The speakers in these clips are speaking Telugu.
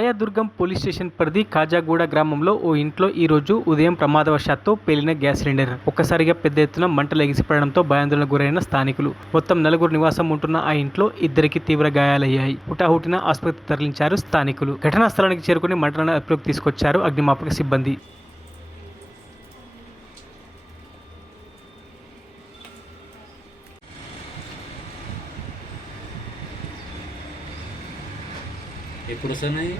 రాయదుర్గం పోలీస్ స్టేషన్ పరిధి కాజాగూడ గ్రామంలో ఓ ఇంట్లో ఈ రోజు ఉదయం ప్రమాదవశాత్తు పేలిన గ్యాస్ సిలిండర్ ఒక్కసారిగా పెద్ద ఎత్తున మంటలు ఎగిసిపడడంతో భయాందోళనకు గురైన స్థానికులు. మొత్తం నలుగురు నివాసం ఉంటున్న ఆ ఇంట్లో ఇద్దరికి తీవ్ర గాయాలయ్యాయి. హుటాహుటిన ఆసుపత్రికి తరలించారు స్థానికులు. ఘటనా స్థలానికి చేరుకుని మంటలను అదుపులోకి తీసుకొచ్చారు అగ్నిమాపక సిబ్బంది. ఎప్పుడు వస్తున్నాయి?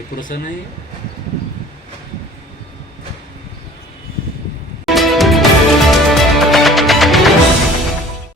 ఎప్పుడు వస్తున్నాయి?